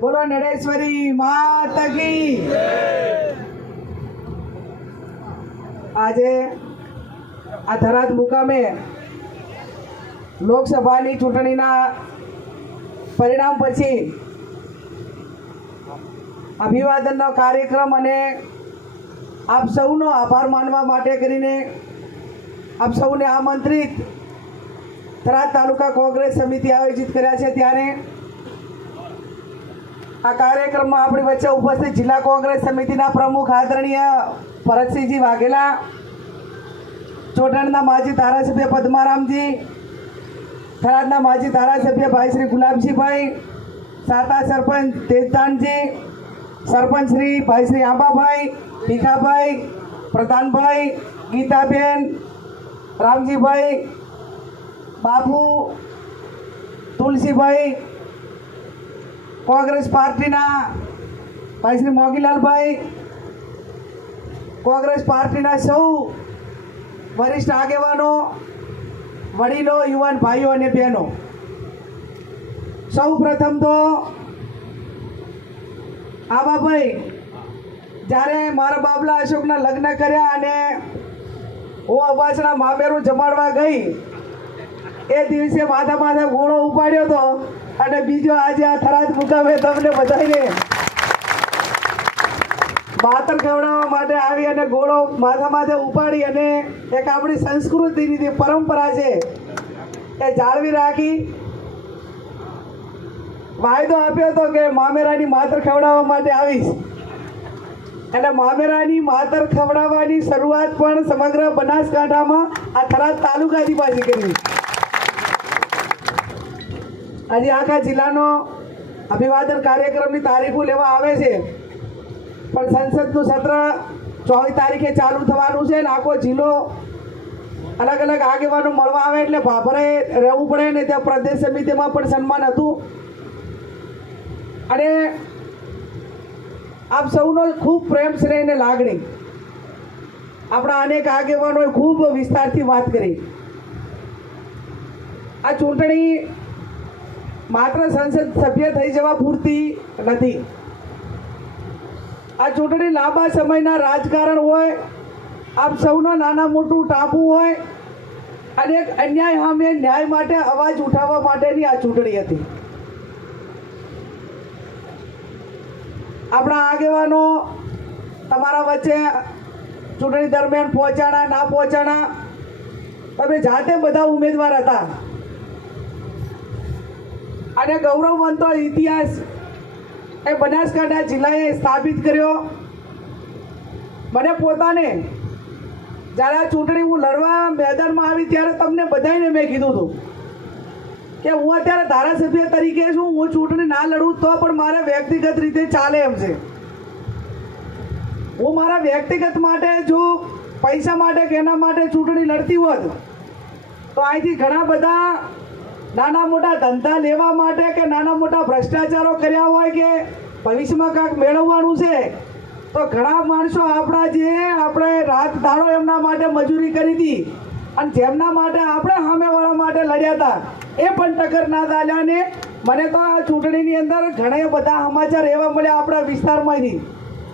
બોલો નરેશ્વરી માતા કી। આજે આ થરાદ મુકામે લોકસભાની ચૂંટણીના પરિણામ પછી અભિવાદનનો કાર્યક્રમ અને આપ સૌનો આભાર માનવા માટે કરીને આપ સૌને આમંત્રિત થરાદ તાલુકા કોંગ્રેસ સમિતિ આયોજિત કર્યા છે। ત્યારે આ કાર્યક્રમમાં આપણી વચ્ચે ઉપસ્થિત જિલ્લા કોંગ્રેસ સમિતિના પ્રમુખ આદરણીય ભરતસિંહજી વાઘેલા, ચોટાણના માજી ધારાસભ્ય પદ્મારામજી, થરાદના માજી ધારાસભ્ય ભાઈ શ્રી ગુલાબજીભાઈ, સાતા સરપંચ તેજદાનજી, સરપંચ શ્રી ભાઈ શ્રી આંબાભાઈ, ભીખાભાઈ, પ્રધાનભાઈ, ગીતાબેન, રામજીભાઈ, બાપુ, તુલસીભાઈ, કોંગ્રેસ પાર્ટીના ભાઈ શ્રી મોગીલાલભાઈ, કોંગ્રેસ પાર્ટીના સૌ વરિષ્ઠ આગેવાનો, વડીલો, યુવાન ભાઈઓ અને બહેનો, સૌ પ્રથમ તો આબાભાઈ જ્યારે મારા બાબલા અશોકના લગ્ન કર્યા અને હું અબાસના મામેરું જમાડવા ગઈ એ દિવસે માથા માથે ઘોડો ઉપાડ્યો હતો અને બીજો આજે આ થરાદ મુકામે તમને બધાને માતર ખવડાવવા માટે આવી અને ઘોડો માથા માથે ઉપાડી અને એક આપણી સંસ્કૃતિની પરંપરા છે એ જાળવી રાખી વાયદો આપ્યો હતો કે મામેરાની માતર ખવડાવવા માટે આવીશ અને મામેરાની માતર ખવડાવવાની શરૂઆત પણ સમગ્ર બનાસકાંઠામાં આ થરાદ તાલુકાથી પાછી કરી। આજે આખા જિલ્લાનો અભિવાદન કાર્યક્રમની તારીખો લેવા આવે છે પણ સંસદનું સત્ર 24 તારીખે ચાલુ થવાનું છે ને આખો જિલ્લો અલગ અલગ આગેવાનો મળવા આવે એટલે ભાભરે રહેવું પડે ને ત્યાં પ્રદેશ સમિતિમાં પણ સન્માન હતું અને આપ સૌનો ખૂબ પ્રેમ સ્નેહ અને લાગણી આપણા અનેક આગેવાનોએ ખૂબ વિસ્તારથી વાત કરી। આ ચૂંટણી માત્ર સંસદ સભ્ય થઈ જવા પૂરતી નથી। આ ચૂંટણી લાંબા સમયના રાજકારણ હોય, આપ સૌનો નાના મોટું ટાંપુ હોય અને એક અન્યાય સામે ન્યાય માટે અવાજ ઉઠાવવા માટેની આ ચૂંટણી હતી। આપણા આગેવાનો તમારા વચ્ચે ચૂંટણી દરમિયાન પહોંચાણા ના પહોંચાણા તમે જાતે બધા ઉમેદવાર હતા અને ગૌરવવંતો ઇતિહાસ એ બનાસકાંઠા જિલ્લાએ સ્થાપિત કર્યો। મને પોતાને જ્યારે આ ચૂંટણી હું લડવા મેદાનમાં આવી ત્યારે તમને બધાને મેં કીધું હતું કે હું અત્યારે ધારાસભ્ય તરીકે છું, હું ચૂંટણી ના લડું તો પણ મારે વ્યક્તિગત રીતે ચાલે એમ છે। હું મારા વ્યક્તિગત માટે જો પૈસા માટે કે એના માટે ચૂંટણી લડતી હોત તો અહીંથી ઘણા બધા નાના મોટા ધંધા લેવા માટે કે નાના મોટા ભ્રષ્ટાચારો કર્યા હોય કે ભવિષ્યમાં કાંઈક મેળવવાનું છે તો ઘણા માણસો આપણા જે આપણે રાત દાડો એમના માટે મજૂરી કરી હતી અને જેમના માટે આપણે સામેવાળા માટે લડ્યા હતા એ પણ ટક્કર ના ચાલ્યા ને મને તો આ ચૂંટણીની અંદર ઘણા બધા સમાચાર એવા મળ્યા આપણા વિસ્તારમાંથી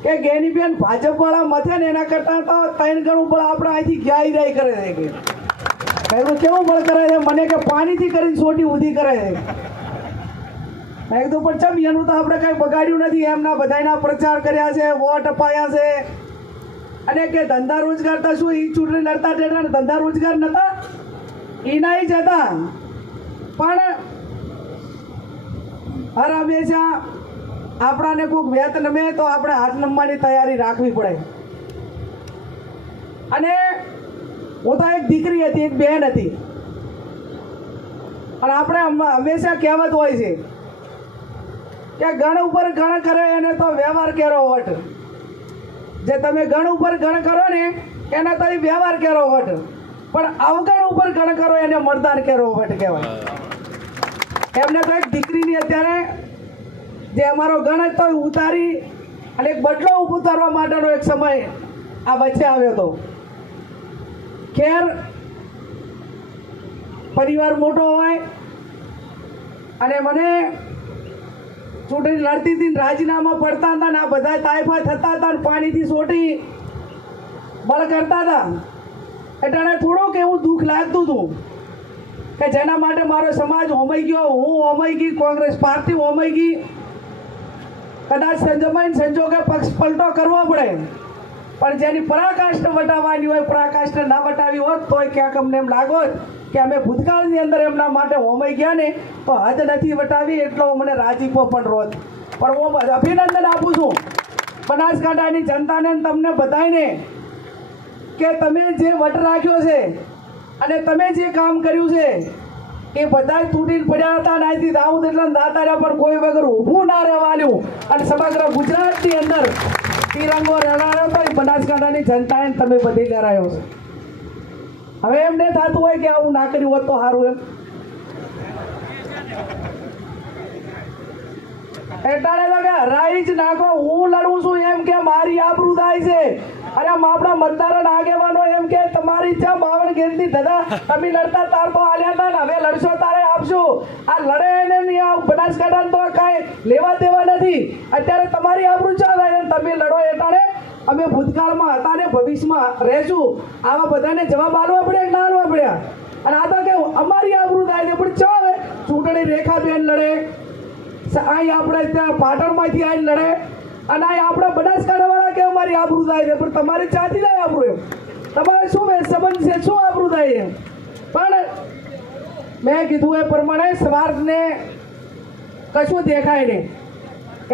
કે ગેનીબેન ભાજપવાળા મથે ને એના કરતાં તો 3 ગણું બળ આપણે અહીંથી ગ્યાઈ કરે છે કે કેવું બળ કરે છે મને કે પાણીથી કરીને સોટી ઊંધી કરે છે। મેં કીધું પણ ચમ એનું તો આપણે કાંઈ બગાડ્યું નથી, એમના બધાના પ્રચાર કર્યા છે, વોટ અપાયા છે અને કે ધંધા રોજગાર તો શું એ ચૂંટણી લડતા તેના ધંધા રોજગાર નહોતા એના જ હતા પણ હર હંમેશા આપણાને કોઈક વેત નમે તો આપણે હાથ નમવાની તૈયારી રાખવી પડે। અને હું તો એક દીકરી હતી, એક બહેન હતી અને આપણે હંમેશા કહેવત હોય છે કે ગણ ઉપર ગણ કરે એને તો વ્યવહાર કેરો વટ। જે તમે ગણ ઉપર ગણ કરો ને એને તો એ વ્યવહાર કેરો વટ, પણ અવગણ ઉપર ગણ કરો એને મરદાન કેરો વટ કહેવાય। એમને તો એક દીકરીની અત્યારે જે અમારો ગણ હતો ઉતારી અને એક બદલો ઉતારવા માટેનો એક સમય આ વચ્ચે આવ્યો હતો। ખેર પરિવાર મોટો હોય અને મને ચૂંટણી લડતી હતી ને રાજીનામા પડતા હતા ને આ બધા તાયફા થતા હતા ને પાણીથી સોટી બળ કરતા હતા એટલે થોડુંક એવું દુઃખ લાગતું હતું કે જેના માટે મારો સમાજ હોમાઈ ગયો, હું હોમાઈ ગઈ, કોંગ્રેસ પાર્ટી હોમાઈ ગઈ. કદાચ સંજોગે પક્ષ પલટો કરવો પડે, પણ જેની પરાકાષ્ઠ વટાવવાની હોય, પરાકાષ્ઠ ના વટાવી હોત તોય ક્યાંક અમને એમ લાગોત કે અમે ભૂતકાળની અંદર એમના માટે હોમાઈ ગયા ને તો હદ નથી વટાવી, એટલો મને રાજીપો પણ રોત. પણ હું અભિનંદન આપું છું બનાસકાંઠાની જનતાને, તમને બધાને કે તમે જે વટ રાખ્યો છે અને તમે જે કામ કર્યું છે એ બધા તૂટીને પડ્યા હતા અને આજથી દાઉદ એટલે દાતાર્યા પણ કોઈ વગર ઊભું ના રહેવાનું અને સમગ્ર ગુજરાતની અંદર તિરંગો લહેરાયો તો એ બનાસકાંઠાની જનતાએ તમે બધી લહેરાયો છે. હવે એમને થતું હોય કે આવું ના કર્યું હોત તો સારું એમ. એટલે કે હરાઈ જ નાખો, હું લડું છું એમ કે મારી આબરૂ થાય છે. અરે આપણા મતદારો આગેવાનો એમ કે તમારી ઈચ્છા 52 ગેરથી દાદા તમે લડતા તાર તો આલ્યા હતા ને હવે લડશો તારે આપશું. આ લડે એને નહીં, આ બનાસકાંઠાને તો કાંઈ લેવા દેવા નથી. અત્યારે તમારી આબરૂ ચા થાય તમે લડો એટલે અમે ભૂતકાળમાં હતા ને ભવિષ્યમાં રહેશું. આવા બધાને જવાબ આપવા પડે કે ના આપવા પડ્યા? અને આ તો કે અમારી આબરૂ થાય છે, પણ ચો હવે ચૂંટણી રેખાબેન લડે, અહીં આપણે ત્યાં પાટણમાંથી આવીને લડે અને અહીં આપણે બનાસકાંઠાવાળા કે અમારી આબરૂ થાય છે, પણ તમારી ચાથી થાય આબરૂ એમ? તમારે શું સંબંધ છે, શું આબરૂ થાય એમ? પણ મેં કીધું એ પ્રમાણે સ્વાર્થને કશું દેખાય નહીં.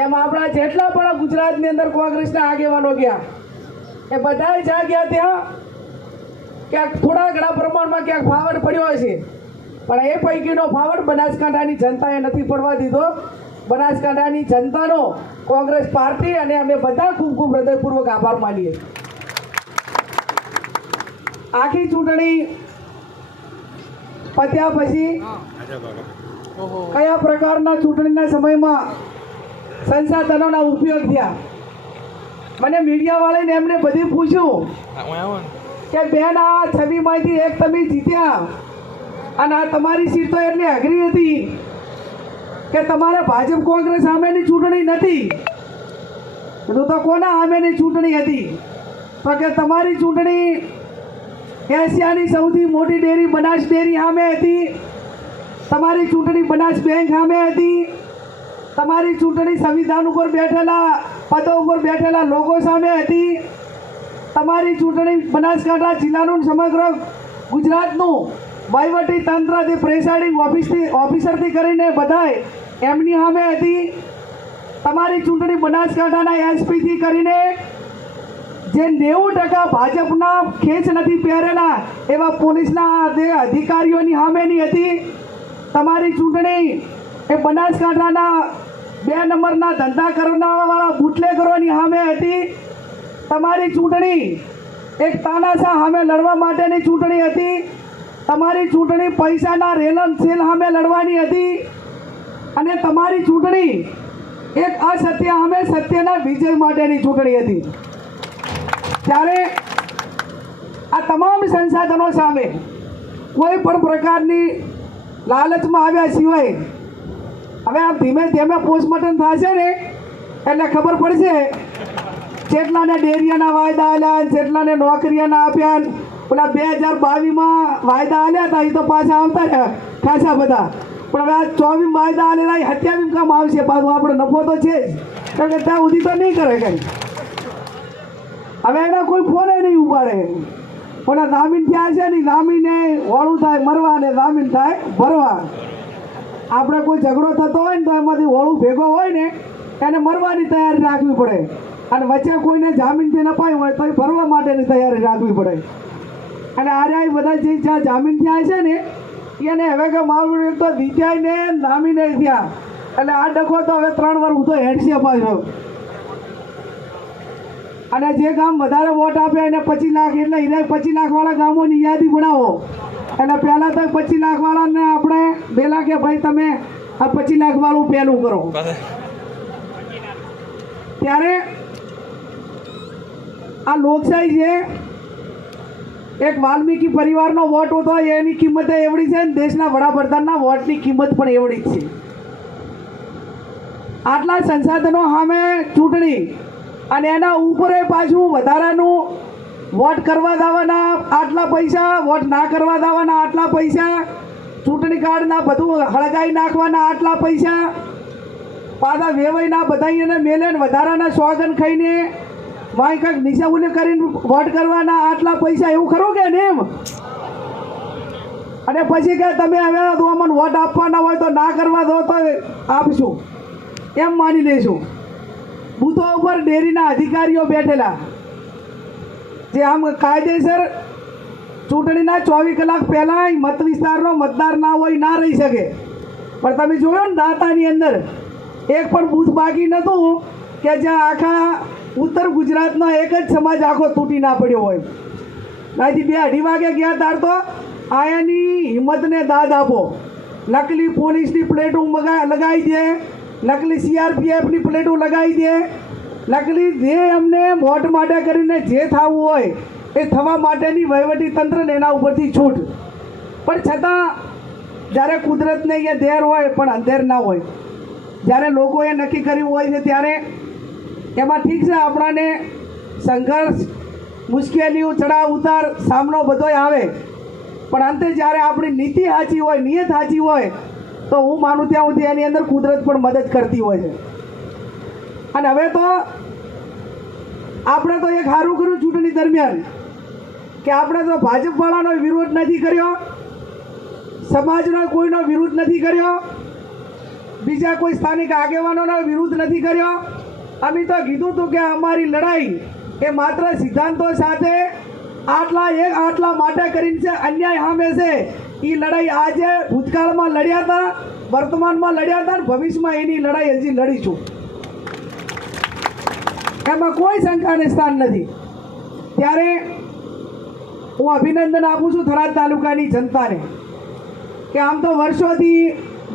એમ આપણા જેટલા પણ ગુજરાતની અંદર કોંગ્રેસના આગેવાનો ગયા એ બધાએ જ્યાં ગયા ત્યાં ક્યાંક થોડા ઘણા પ્રમાણમાં ક્યાંક ફાવટ પડ્યો હશે, પણ એ પૈકીનો ફાવટ બનાસકાંઠાની જનતાએ નથી પડવા દીધો. બનાસકાંઠાની જનતાનો કોંગ્રેસ પાર્ટી અને અમે બધા ખૂબ ખૂબ હૃદયપૂર્વક આભાર માનીએ. આખી ચૂંટણી પત્યા પછી કયા પ્રકારના ચૂંટણીના સમયમાં સંસાધનોના ઉપયોગ થયા, મને મીડિયાવાળાને એમને બધી પૂછ્યું કે બેન આ 26માંથી એક તમે જીત્યા અને આ તમારી સીટ તો એટલી અઘરી હતી કે તમારે ભાજપ કોંગ્રેસ સામેની ચૂંટણી નથી. તો કોના સામેની ચૂંટણી હતી? તો કે તમારી ચૂંટણી એશિયાની સૌથી મોટી ડેરી બનાસ ડેરી સામે હતી, તમારી ચૂંટણી બનાસ બેંક સામે હતી, તમારી ચૂંટણી સંવિધાન ઉપર બેઠેલા પદો ઉપર બેઠેલા લોકો સામે હતી, તમારી ચૂંટણી બનાસકાંઠા જિલ્લાનું સમગ્ર ગુજરાતનું વહીવટી તંત્રથી પ્રેસાઇડિંગ ઓફિસરથી કરીને બધાય એમની સામે હતી, તમારી ચૂંટણી બનાસકાંઠાના એસપીથી કરીને જે 90% ભાજપના ખેંચ નથી પહેરેલા એવા પોલીસના અધિકારીઓની સામેની હતી, તમારી ચૂંટણી એ બનાસકાંઠાના 2 નંબરના ધંધા કરનારાવાળા બુટલેગરોની સામે હતી, તમારી ચૂંટણી એક તાનાશાહ સામે લડવા માટેની ચૂંટણી હતી, તમારી ચૂંટણી પૈસાના રેલમ સેલ સામે લડવાની હતી અને તમારી ચૂંટણી એક અસત્ય સામે સત્યના વિજય માટેની ચૂંટણી હતી. ત્યારે આ તમામ સંસાધનો સામે કોઈ પણ પ્રકારની લાલચમાં આવ્યા સિવાય હવે આ ધીમે ધીમે પોસ્ટમોર્ટમ થશે ને એટલે ખબર પડશે જેટલાને ડેરિયાના વાયદા આલ્યા, જેટલાને નોકરીઓના આપ્યા, ઓલા 2022માં વાયદા આલ્યા હતા એ તો પાછા આવતા રહ્યા ખાસા બધા, પણ હવે આ 24 વાયદા આલેલા 27 કામ આવશે પાછું. આપણે નફો તો છે જ, કારણ કે ત્યાં સુધી તો નહીં કરે કંઈ. હવે એના કોઈ ફોને નહીં ઉપાડે. ઓલા જામીન થયા છે ને, જામીને હોળું થાય મરવા અને જામીન થાય ભરવા. આપણે કોઈ ઝઘડો થતો હોય ને તો એમાંથી હોળું ભેગો હોય ને એને મરવાની તૈયારી રાખવી પડે અને વચ્ચે કોઈને જામીનથી નપાયું હોય તો ભરવા માટેની તૈયારી રાખવી પડે. અને આર્યા બધા જે જ્યાં જામીન થયા છે ને એને હવે કે મારું એક તો વિચાય ને જામીને થયા એટલે આ ડખો તો હવે 3 વાર હું તો હેડશે પાછો. અને જે ગામ વધારે વોટ આપે એને 25 લાખ એટલે એને 25 લાખવાળા ગામોની યાદી બનાવો. એટલે પહેલાં તો 25 લાખવાળાને આપણે 2 લાખે ભાઈ તમે આ 25 લાખવાળું પહેલું કરો. ત્યારે આ લોકશાહી છે, એક વાલ્મીકી પરિવારનો વોટ હતો એની કિંમત એવડી છે ને દેશના વડાપ્રધાનના વોટની કિંમત પણ એવડી જ છે. આટલા સંસાધનો સામે ચૂંટણી અને એના ઉપર પાછું વધારાનું વોટ કરવા દાવાના આટલા પૈસા, વોટ ના કરવા દાવાના આટલા પૈસા, ચૂંટણી કાર્ડના બધું હળગાઈ નાખવાના આટલા પૈસા, પાછા વેવાઈના બધાઈને મેલે વધારાના સોગન ખાઈને વાંઈ કંઈક નિશાઉને કરીને વોટ કરવાના આટલા પૈસા, એવું ખરું કે ને એમ? અને પછી કે તમે હવે તો અમને વોટ આપવાના હોય તો ના કરવા દો તો આપશું એમ માની લઈશું. બૂથો ઉપર ડેરીના અધિકારીઓ બેઠેલા જે આમ કાયદેસર ચૂંટણીના 24 કલાક પહેલાં મત વિસ્તારનો મતદાર ના હોય ના રહી શકે. પણ તમે જોયો ને દાંતાની અંદર એક પણ બૂથ બાકી નહોતું કે જ્યાં આખા ઉત્તર ગુજરાતનો એક જ સમાજ આખો તૂટી ના પડ્યો હોય. અહીંથી 2-2:30 વાગે ગયા તાર તો આયાની હિંમતને દાદ આપો. નકલી પોલીસની પ્લેટો લગાવી દે, નકલી CRPFની પ્લેટો લગાવી દે, નકલી જે અમને વોટ માટે કરીને જે થવું હોય એ થવા માટેની વહીવટી તંત્રને એના ઉપરથી છૂટ. પણ છતાં જ્યારે કુદરતને અહીંયા ધેર હોય પણ અંધેર ના હોય, જ્યારે લોકોએ નક્કી કર્યું હોય છે ત્યારે એમાં ઠીક છે આપણાને સંઘર્ષ, મુશ્કેલીઓ, ચડાવ ઉતાર, સામનો બધોય આવે, પણ અંતે જ્યારે આપણી નીતિ સાચી હોય, નિયત સાચી હોય તો હું માનું ત્યાં સુધી એની અંદર કુદરત પણ મદદ કરતી હોય છે. અને હવે તો આપણે તો એક સારું કર્યું ચૂંટણી દરમિયાન કે આપણે તો ભાજપવાળાનો વિરોધ નથી કર્યો, સમાજનો કોઈનો વિરોધ નથી કર્યો, બીજા કોઈ સ્થાનિક આગેવાનોનો વિરોધ નથી કર્યો. અમે તો કીધું હતું કે અમારી લડાઈ એ માત્ર સિદ્ધાંતો સાથે આટલા માટે કરીને છે, અન્યાય સામે છે. એ લડાઈ આજે ભૂતકાળમાં લડ્યા હતા, વર્તમાનમાં લડ્યા હતા, ભવિષ્યમાં એની લડાઈ હજી લડીશું. એમાં કોઈ શંકાને સ્થાન નથી. ત્યારે હું અભિનંદન આપું છું થરાદ તાલુકાની જનતાને કે આમ તો વર્ષોથી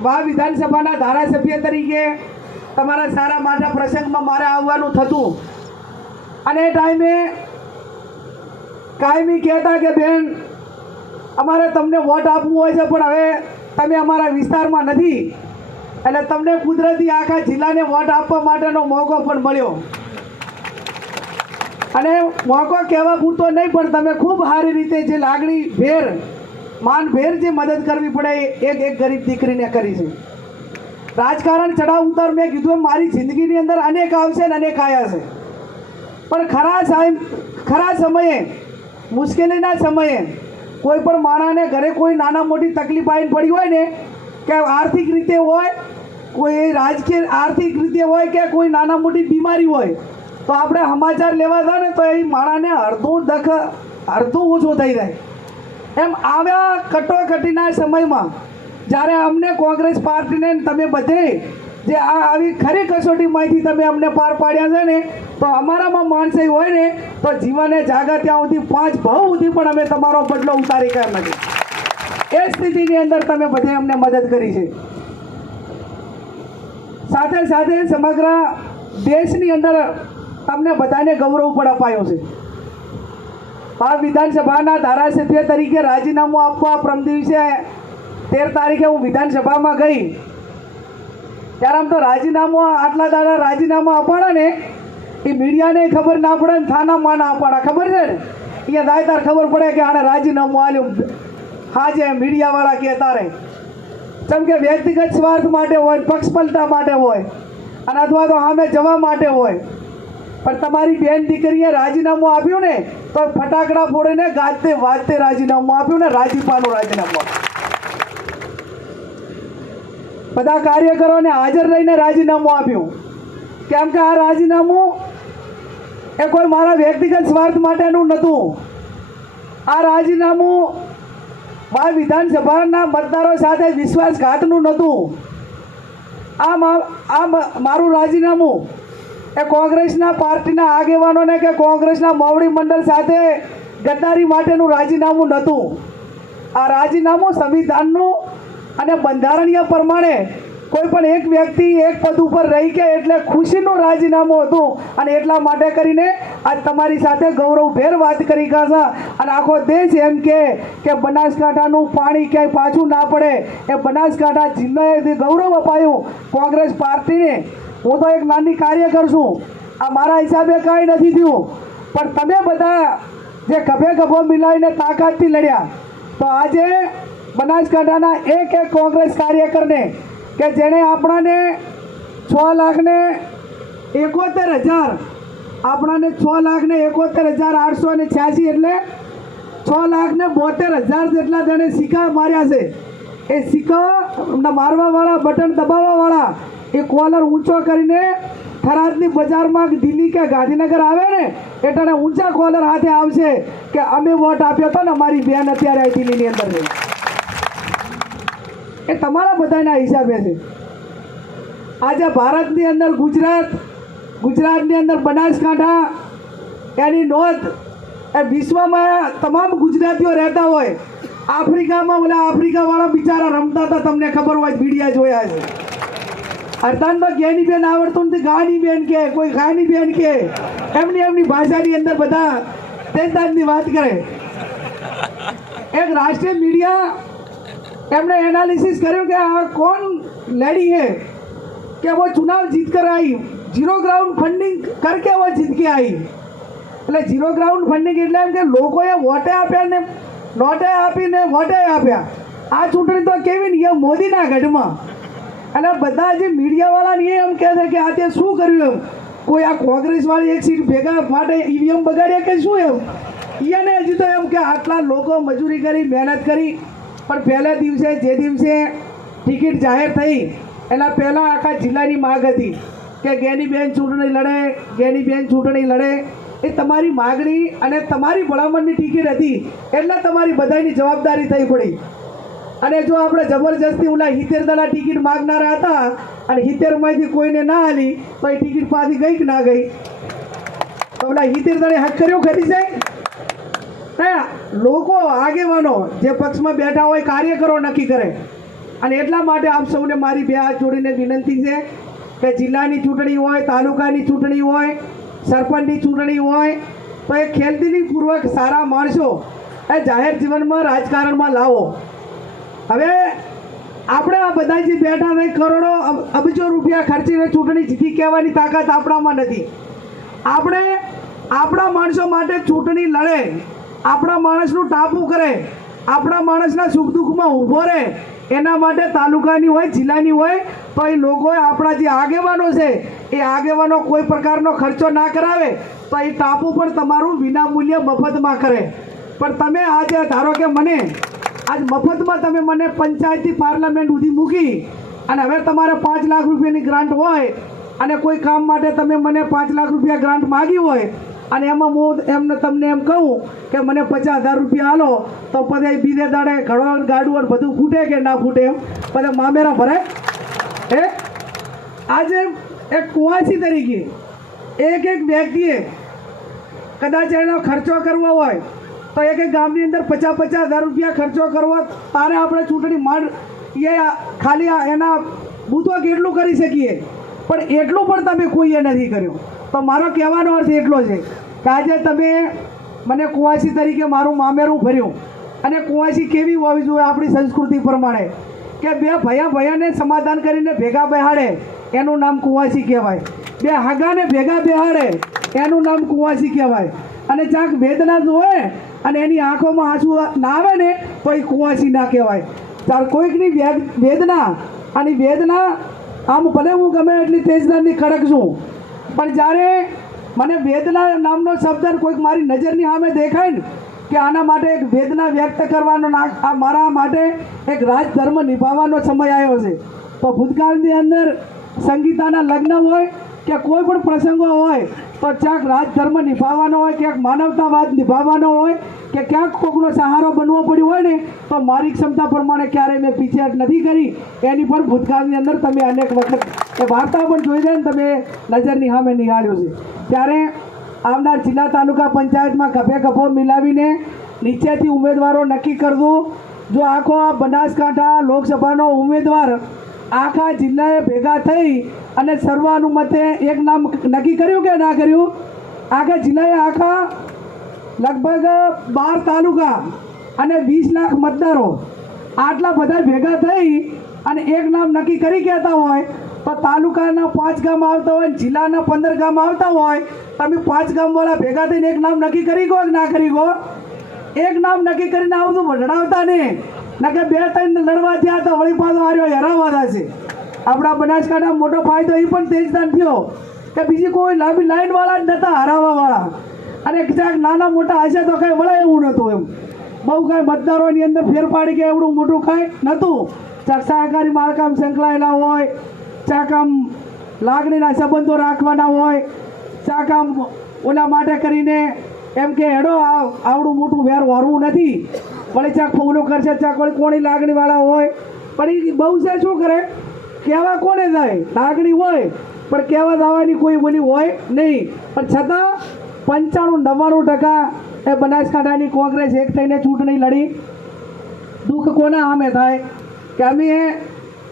વાવ વિધાનસભાના ધારાસભ્ય તરીકે તમારા સારા માટા પ્રસંગમાં મારે આવવાનું થતું અને એ ટાઈમે કાયમી કહેતા કે બેન અમારે તમને વોટ આપવું હોય છે પણ હવે તમે અમારા વિસ્તારમાં નથી, એટલે તમને કુદરતી આખા જિલ્લાને વોટ આપવા માટેનો મોકો પણ મળ્યો. અને મોકો કહેવા પૂરતો નહીં પણ તમે ખૂબ સારી રીતે જે લાગણી ભેર, માનભેર જે મદદ કરવી પડે એક ગરીબ દીકરીને કરી છે. રાજકારણ ચડાવ ઉતાર મેં કીધું મારી જિંદગીની અંદર અનેક આવશે અને અનેક આવ્યા છે, પણ ખરા સમયે, મુશ્કેલીના સમયે કોઈ પણ માણસને ઘરે કોઈ નાના મોટી તકલીફ આવીને પડી હોય ને, કે આર્થિક રીતે હોય, કોઈ રાજકીય આર્થિક રીતે હોય કે કોઈ નાના મોટી બીમારી હોય, તો આપણે સમાચાર લેવા જાય ને તો એ માણસને અડધું ઓછું થઈ જાય. એમ આવ્યા કટોકટીના સમયમાં જ્યારે અમને કોંગ્રેસ પાર્ટીને તમે બધે જે આવી ખરી કસોટીમાંથી તમે અમને પાર પાડ્યા છે ને, તો અમારામાં માનસઈ હોય ને તો જીવને જાગા ત્યાં સુધી 5 ભાવ સુધી પણ અમે તમારો બદલો ઉતારી કામ નથી. એ સ્થિતિની અંદર તમે બધે અમને મદદ કરી છે. સાથે સાથે સમગ્ર દેશની અંદર તમને બધાને ગૌરવ પણ અપાયો છે. આ વિધાનસભાના ધારાસભ્ય તરીકે રાજીનામું આપવા પ્રમ દિવસે 13 તારીખે હું વિધાનસભામાં ગઈ ત્યારે આમ તો રાજીનામું આટલા દાડા રાજીનામું અપાડા ને એ મીડિયાને ખબર ના પડે ને થાનામાં ના અપાડા, ખબર છે ને? અહીંયા દાયતાર ખબર પડે કે આને રાજીનામું આલ્યું. હા, જે મીડિયાવાળા કે તારે જેમ કે વ્યક્તિગત સ્વાર્થ માટે હોય, પક્ષપલટા માટે હોય અને અથવા તો સામે જવા માટે હોય. પણ તમારી બેન દીકરીએ રાજીનામું આપ્યું ને તો ફટાકડા ફોડીને ગાજતે વાજતે રાજીનામું આપ્યું ને, રાજીપાનું રાજીનામું આપ્યું. બધા કાર્યકરોને હાજર રહીને રાજીનામું આપ્યું. કેમ કે આ રાજીનામું એ કોઈ મારા વ્યક્તિગત સ્વાર્થ માટેનું નહોતું. આ રાજીનામું મારા વિધાનસભાના મતદારો સાથે વિશ્વાસઘાતનું નહોતું. આ મારું રાજીનામું એ કોંગ્રેસના પાર્ટીના આગેવાનોને કે કોંગ્રેસના મોવડી મંડળ સાથે ગદ્દારી માટેનું રાજીનામું નહોતું. આ રાજીનામું સંવિધાનનું અને બંધારણીય પ્રમાણે કોઈ પણ એક વ્યક્તિ એક પદ ઉપર રહી કે એટલે ખુશીનું રાજીનામું હતું. અને એટલા માટે કરીને આજ તમારી સાથે ગૌરવભેર વાત કરી કાશા અને આખો દેશ એમ કે બનાસકાંઠાનું પાણી ક્યાંય પાછું ના પડે, એ બનાસકાંઠા જિલ્લાએ ગૌરવ અપાયું કોંગ્રેસ પાર્ટીને હું તો એક નાની કાર્યકર છું, આ મારા હિસાબે કાંઈ નથી થયું, પણ તમે બધા જે ખભે ખભો મિલાવીને તાકાતથી લડ્યા, તો આજે બનાસકાંઠાના એક એક કોંગ્રેસ કાર્યકરને કે જેણે આપણાને 6,71,000 આપણાને 6,71,886 એટલે 6,72,000 જેટલા જેણે સિક્કા માર્યા છે. એ સિક્કા મારવાવાળા, બટન દબાવવાવાળા એ કોલર ઊંચો કરીને થરાદની બજારમાં દિલ્હી કે ગાંધીનગર આવે ને એટલે ઊંચા કોલર હાથે આવશે કે અમે વોટ આપ્યો હતો ને અમારી બેન અત્યારે આ દિલ્હીની અંદર છે. એ તમારા બધાના હિસાબે છે. આજે ભારતની અંદર ગુજરાતની અંદર બનાસકાંઠા એની નોંધ એ વિશ્વમાં તમામ ગુજરાતીઓ રહેતા હોય. આફ્રિકામાં ઓલા આફ્રિકાવાળા બિચારા રમતા હતા, તમને ખબર હોય, મીડિયા જોયા છે. અર્ધાન તો ગેની બેન આવડતું નથી, ગાની બેન કે કોઈ ગાની બેન કે એમની ભાષાની અંદર બધા તેજદારની વાત કરે. એક રાષ્ટ્રીય મીડિયા એમણે એનાલિસિસ કર્યું કે આ કોણ લેડી है कि वो चुनाव जीत कर आई, जीरो ग्राउंड फंडिंग करके वो जीत के आई. એટલે ઝીરો ગ્રાઉન્ડ ફંડિંગ એટલે એમ કે લોકોએ વોટે આપ્યા ને નોટે આપીને વોટે આપ્યા. આ ચૂંટણી તો કેવી ને એ મોદીના ગઢમાં. અને બધા જે મીડિયાવાળાને એમ કહે છે કે આ તે શું કર્યું, એમ કોઈ આ કોંગ્રેસવાળી એક સીટ ભેગા માટે ઈવીએમ બગાડ્યા કે શું, એમ એને હજી તો એમ કે આટલા લોકો મજૂરી કરી, મહેનત કરી, પણ પહેલા દિવસે જે દિવસે ટિકિટ જાહેર થઈ એના પહેલાં આખા જિલ્લાની માગ હતી કે ગેનીબેન ચૂંટણી લડે, ગેનીબેન ચૂંટણી લડે. એ તમારી માગણી અને તમારી ભલામણની ટિકિટ હતી એટલે તમારી બધાની જવાબદારી થઈ પડી. અને જો આપણે જબરજસ્તી ઓલા 70 દડા ટિકિટ માગનારા હતા અને 70માંથી કોઈને ના આલી તો એ ટિકિટ પાછી ગઈ કે ના ગઈ? તો ઓલા 70 દડે હક કર્યો ખરી જાય? લોકો આગેવાનો જે પક્ષમાં બેઠા હોય, કાર્યકરો નક્કી કરે. અને એટલા માટે આપ સૌને મારી બે હાથ જોડીને વિનંતી છે કે જિલ્લાની ચૂંટણી હોય, તાલુકાની ચૂંટણી હોય, સરપંચની ચૂંટણી હોય, તો એ ખેલદિલીપૂર્વક સારા માણસો એ જાહેર જીવનમાં, રાજકારણમાં લાવો. હવે આપણે આ બધા જે બેઠા નહીં, કરોડો અબજો રૂપિયા ખર્ચીને ચૂંટણી જીતી કહેવાની તાકાત આપણામાં નથી. આપણે આપણા માણસો માટે ચૂંટણી લડે, આપણા માણસનું ટાપું કરે, આપણા માણસના સુખ દુઃખમાં ઊભો રહે, એના માટે તાલુકાની હોય, જિલ્લાની હોય, તો એ લોકોએ આપણા જે આગેવાનો છે એ આગેવાનો કોઈ પ્રકારનો ખર્ચો ના કરાવે તો એ ટાપુ પણ તમારું વિનામૂલ્ય મફતમાં કરે. પણ તમે આજે ધારો કે મને આજ મફતમાં તમે મને પંચાયતથી પાર્લામેન્ટ સુધી મૂકી અને હવે તમારે 5 લાખ રૂપિયાની ગ્રાન્ટ હોય અને કોઈ કામ માટે તમે મને 5 લાખ રૂપિયા ગ્રાન્ટ માગી હોય અને એમાં હું તમને એમ કહું કે મને 50,000 રૂપિયા આલો, તો પછી બીજે દાડે ઘડો ગાડું બધું ફૂટે કે ના ફૂટે, એમ પછી મામેરા ભરાય. આજે એક કુવાસી તરીકે એક વ્યક્તિએ કદાચ એનો ખર્ચો કરવો હોય તો એક ગામની અંદર 50,000 રૂપિયા ખર્ચો કરવો, તારે આપણે ચૂંટણી માંડ એ ખાલી એના બૂથો કેટલું કરી શકીએ, પણ એટલું પણ તમે કોઈએ નથી કર્યું. તો મારો કહેવાનો અર્થ એટલો છે કે આજે તમે મને કુવાસી તરીકે મારું મામેરું ભર્યું. અને કુવાસી કેવી હોવી જોઈએ આપણી સંસ્કૃતિ પ્રમાણે કે બે ભયાને સમાધાન કરીને ભેગા બેહાડે એનું નામ કુવાસી કહેવાય, બે હાગાને ભેગા બેહાડે એનું નામ કુવાસી કહેવાય. અને ચાક વેદના જોવે અને એની આંખોમાં આંસુ ના આવે ને તો એ કુવાસી ના કહેવાય. ચાર કોઈકની વેદના અને વેદના આમ ભલે હું ગમે એટલી તેજદારની કડક છું, પણ જ્યારે મને વેદના નામનો શબ્દ કોઈક મારી નજરની સામે દેખાય ને કે આના માટે એક વેદના વ્યક્ત કરવાનો, આ મારા માટે એક રાજધર્મ નિભાવવાનો સમય આવ્યો છે. તો ભૂતકાળની અંદર સંગીતાના લગ્ન હોય કે કોઈ પણ પ્રસંગો હોય તો ક્યાંક રાજધર્મ નિભાવવાનો હોય, ક્યાંક માનવતાવાદ નિભાવવાનો હોય કે ક્યાંક કોઈકનો સહારો બનવો પડ્યો હોય ને તો મારી ક્ષમતા પ્રમાણે ક્યારેય મેં પીછેહટ નથી કરી. એની પણ ભૂતકાળની અંદર તમે અનેક વખત એ વાર્તાઓ પણ જોઈ જાય ને તમે નજરની સામે નિહાળ્યું છે. ત્યારે આવનાર જિલ્લા તાલુકા પંચાયતમાં ખભે ખભો મિલાવીને નીચેથી ઉમેદવારો નક્કી કરવું. જો આખો આ બનાસકાંઠા લોકસભાનો ઉમેદવાર આખા જિલ્લાએ ભેગા થઈ અને સર્વાનુમતે એક નામ નક્કી કર્યું કે ના કર્યું? આખા જિલ્લાએ આખા લગભગ 12 તાલુકા અને 20 લાખ મતદારો આટલા બધા ભેગા થઈ અને એક નામ નક્કી કરી કહેતા હોય તો તાલુકાના 5 ગામ આવતા હોય ને જિલ્લાના 15 ગામ આવતા હોય, તમે 5 ગામવાળા ભેગા થઈને એક નામ નક્કી કરી ગો કે ના કરી ગો? એક નામ નક્કી કરીને આવતું વઢડાવતા નહીં, ના કે 2-3 લડવા થયા તો વળી પાછો હાર્યો હરાવવા થશે. આપણા બનાસકાંઠા મોટો ફાયદો એ પણ તેજદાન થયો કે બીજી કોઈ લાંબી લાઈનવાળા જ નહોતા હરાવવાવાળા, અને ક્યાંક નાના મોટા હશે તો કાંઈ વળે એવું નહોતું. એમ બહુ કાંઈ મતદારોની અંદર ફેર પાડી કે એવડું મોટું કાંઈ નહોતું. ચાક સહકારી માળખામ સંકળાયેલા હોય, ચાક આમ લાગણીના સંબંધો રાખવાના હોય, ચાક આમ ઓલા માટે કરીને એમ કે હેડો આવડું મોટું વેર વરવું નથી, વળી ચાક ફોલો કરશે, ચાક વળી કોણી લાગણીવાળા હોય. પણ એ બહુ છે શું કરે, કહેવા કોને જાય? લાગણી હોય પણ કહેવા જવાની કોઈ બોલી હોય નહીં. પણ છતાં 95-99% એ બનાસકાંઠાની કોંગ્રેસ એક થઈને ચૂંટણી લડી. દુઃખ કોના સામે થાય કે અમે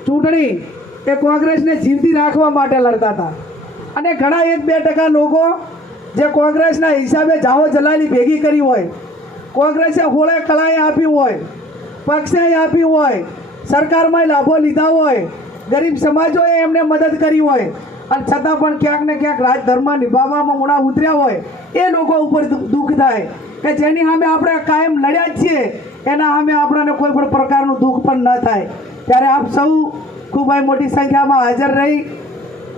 ચૂંટણી એ કોંગ્રેસને જીવતી રાખવા માટે લડતા હતા, અને ઘણા 1-2% લોકો જે કોંગ્રેસના હિસાબે જાહો જલાલી ભેગી કરી હોય, કોંગ્રેસે હોળે કળાએ આપ્યું હોય, પક્ષે આપ્યું હોય, સરકારમાં લાભો લીધા હોય, ગરીબ સમાજોએ એમને મદદ કરી હોય, અને છતાં પણ ક્યાંક ને ક્યાંક રાજધર્મ નિભાવવામાં ઉણા ઉતર્યા હોય, એ લોકો ઉપર દુઃખ થાય કે જેની સામે આપણે કાયમ લડ્યા જ છીએ એના સામે આપણને કોઈ પણ પ્રકારનું દુઃખ પણ ન થાય. ત્યારે આપ સૌ ખૂબ મોટી સંખ્યામાં હાજર રહી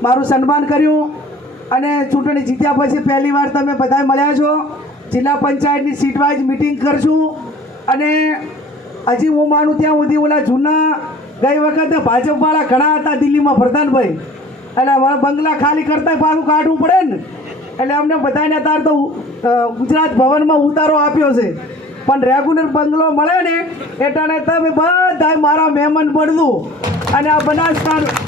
મારું સન્માન કર્યું, અને ચૂંટણી જીત્યા પછી પહેલી વાર તમે બધા મળ્યા છો. જિલ્લા પંચાયતની સીટ વાઇઝ મિટિંગ કરશું, અને હજી હું માનું ત્યાં સુધી ઓલા જૂના ગઈ વખતે ભાજપવાળા ઘણા હતા દિલ્હીમાં પ્રધાનભાઈ, એટલે બંગલા ખાલી કરતા પાછું કાઢવું પડે ને, એટલે અમને બધાને અત્યારે તો ગુજરાત ભવનમાં ઉતારો આપ્યો છે. પણ રેગ્યુલર બંગલો મળે ને એટલે તમે બધા મારા મહેમાન બનવું, અને આ બનાસકાંઠા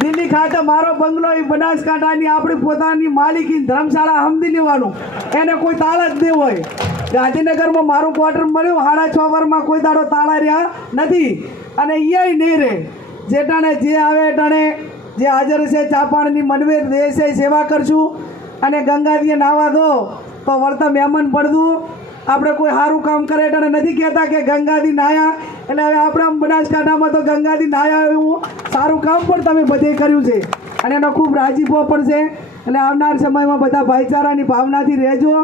દિલ્હી ખાતે મારો બંગલો એ બનાસકાંઠાની આપણી પોતાની માલિકી ધર્મશાળા સમજી લેવાનું, એને કોઈ તાળા જ નહીં હોય. ગાંધીનગરમાં મારું ક્વાર્ટર મળ્યું 6.5 વર્ષમાં કોઈ દાડો તાળા રહ્યા નથી, અને એ નહીં રહે. જેટાણે જે આવે એટાણે જે હાજર છે ચા પાણીની મનવેર દેશે સેવા કરશું, અને ગંગાજીએ નાવા દો તો વળતા મહેમાન પડતું. આપણે કોઈ સારું કામ કરે એટલે નથી કહેતા કે ગંગાજી નાયા, એટલે હવે આપણા બનાસકાંઠામાં તો ગંગાજી નાયા એવું સારું કામ પણ તમે બધે કર્યું છે, અને એનો ખૂબ રાજીપો પણ છે. એટલે આવનાર સમયમાં બધા ભાઈચારાની ભાવનાથી રહેજો.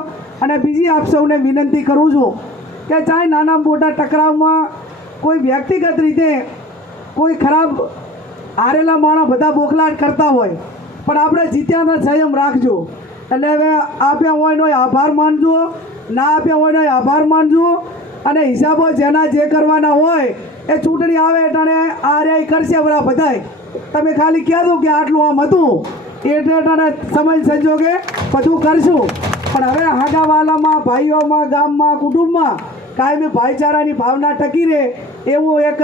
અને બીજી આપ સૌને વિનંતી કરું છું કે ચાહે નાના મોટા ટકરાવમાં કોઈ વ્યક્તિગત રીતે કોઈ ખરાબ હારેલા માણસ બધા બોખલાટ કરતા હોય, પણ આપણે જીત્યાનો સંયમ રાખજો. એટલે હવે આપ્યા હોય નો આભાર માનજો, ના આપ્યા હોય નો આભાર માનજો, અને હિસાબો જેના જે કરવાના હોય એ ચૂંટણી આવે એટલે આ રે કરશે બધાય. તમે ખાલી કહેજો કે આટલું આમ હતું એટલે સમય સંજોગે બધું કરશું. પણ હવે હાગાવાલામાં, ભાઈઓમાં, ગામમાં, કુટુંબમાં કાયમી ભાઈચારાની ભાવના ટકી રહે એવું એક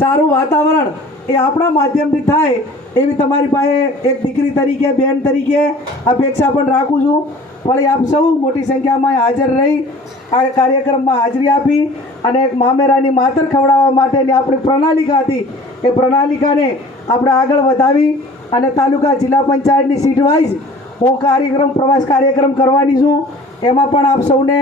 સારું વાતાવરણ એ આપણા માધ્યમથી થાય એવી તમારી પાસે એક દીકરી તરીકે, બહેન તરીકે અપેક્ષા પણ રાખું છું. વળી આપ સૌ મોટી સંખ્યામાં હાજર રહી આ કાર્યક્રમમાં હાજરી આપી, અને એક મામેરાની માતર ખવડાવવા માટેની આપણી પ્રણાલિકા હતી એ પ્રણાલિકાને આપણે આગળ વધાવી, અને તાલુકા જિલ્લા પંચાયતની સીટ વાઇઝ હું પ્રવાસ કાર્યક્રમ કરવાની છું. એમાં પણ આપ સૌને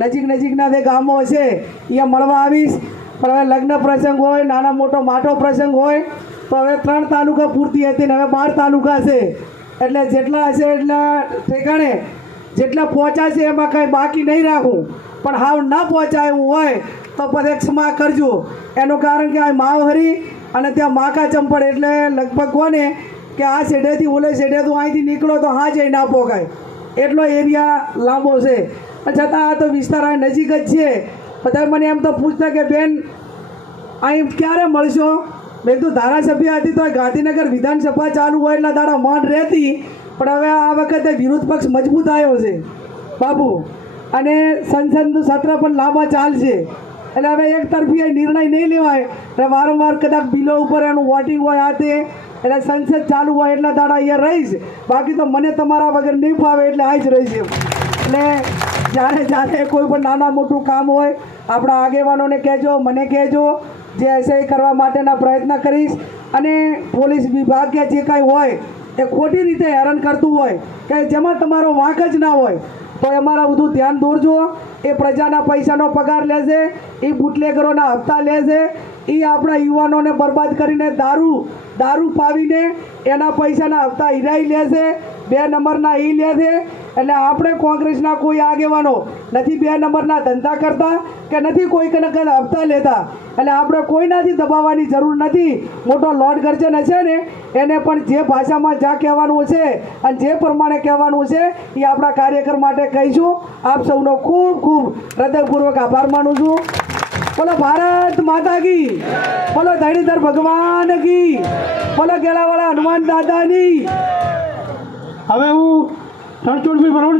નજીકના જે ગામો હશે અહીંયા મળવા આવીશ. પણ હવે લગ્ન પ્રસંગ હોય, નાના મોટો માટો પ્રસંગ હોય તો હવે 3 તાલુકા પૂરતી હતી ને હવે 12 તાલુકા છે, એટલે જેટલા હશે એટલા ઠેકાણે જેટલા પહોંચાશે એમાં કાંઈ બાકી નહીં રાખું. પણ હાવ ના પહોંચાય એવું હોય તો પછી ક્ષમા કરજો. એનું કારણ કે આ માવહરી અને ત્યાં માકા ચંપડ, એટલે લગભગ કોને કે આ શેઢેથી ઓલે શેઢે તો અહીંથી નીકળો તો હા જઈ ના પોકાય એટલો એરિયા લાંબો છે. છતાં આ તો વિસ્તાર આ નજીક જ છે. બધા મને એમ તો પૂછતા કે બેન અહીં ક્યારે મળશો? મેં તો ધારાસભ્ય હતી તો ગાંધીનગર વિધાનસભા ચાલુ હોય એટલા દાડા માંડ રહેતી, પણ હવે આ વખતે વિરોધ પક્ષ મજબૂત આવ્યો છે બાબુ, અને સંસદનું સત્ર પણ લાંબા ચાલશે. એટલે હવે એક તરફી નિર્ણય નહીં લેવાય, એટલે વારંવાર કદાચ બિલો ઉપર એનું વોટિંગ હોય આ તે, એટલે સંસદ ચાલુ હોય એટલા દાડા અહીંયા રહીશ. બાકી તો મને તમારા વગર નહીં ફાવે એટલે આ જ રહીશ. એટલે જ્યારે કોઈ પણ નાના મોટું કામ હોય આપણા આગેવાનોને કહેજો, મને કહેજો, જે હશે એ કરવા માટેના પ્રયત્ન કરીશ. અને પોલીસ વિભાગ કે જે કાંઈ હોય એ ખોટી રીતે હેરાન કરતું હોય કે જેમાં તમારો વાંક જ ના હોય તો અમારા બધું ધ્યાન દોરજો. એ પ્રજાના પૈસાનો પગાર લે છે, એ બુટલેગરોના હપ્તા લે છે, એ આપણા યુવાનોને બરબાદ કરીને દારૂ પાવીને એના પૈસાના હપ્તા હિરાઈ લે છે. 2 નંબરના એ લે છે. એટલે આપણે કોંગ્રેસના કોઈ આગેવાનો નથી 2 નંબરના ધંધા કરતા કે નથી કોઈ કનક હપ્તા લેતા. એટલે આપણે કોઈનાથી દબાવવાની જરૂર નથી. મોટો લોર્ડ ગર્જન હશે ને એને પણ જે ભાષામાં જ્યાં કહેવાનું છે અને જે પ્રમાણે કહેવાનું છે એ આપણા કાર્યકર માટે કહીશું. આપ સૌનો ખૂબ ખૂબ હૃદયપૂર્વક આભાર માનું છું. બોલો ભારત માતા કી, બોલો ધણીધર ભગવાન કી, બોલો ગેલાવાળા હનુમાન દાદાની. હવે હું રણછોડભાઈ બરોબર